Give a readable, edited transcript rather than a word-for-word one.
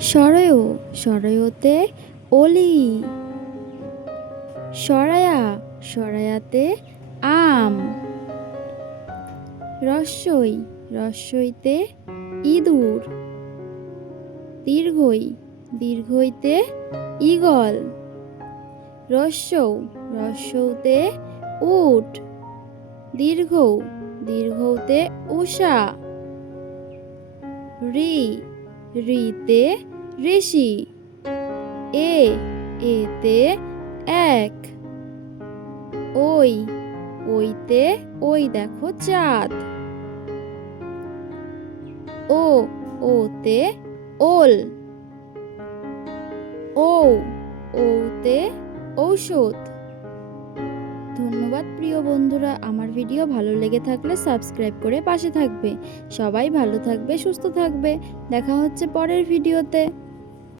সরয়, সরয়তে অলি। সরায়া, সরায়াতে আম। রস্যই, রস্যইতে ইঁদুর। দীর্ঘই, দীর্ঘইতে ঈগল। রস্যৌ, রস্যৌতে উট। দীর্ঘৌ, দীর্ঘৌতে উষা। রি, রিতে ঋষি। এ, এতে এক। ওই, ওইতে ওই দেখো চাঁদ। ও, ওতে ওল। ঔ, ঔতে ঔষধ। ধন্যবাদ প্রিয় বন্ধুরা, আমার ভিডিও ভালো লেগে থাকলে সাবস্ক্রাইব করে পাশে থাকবে। সবাই ভালো থাকবে, সুস্থ থাকবে। দেখা হচ্ছে পরের ভিডিওতে।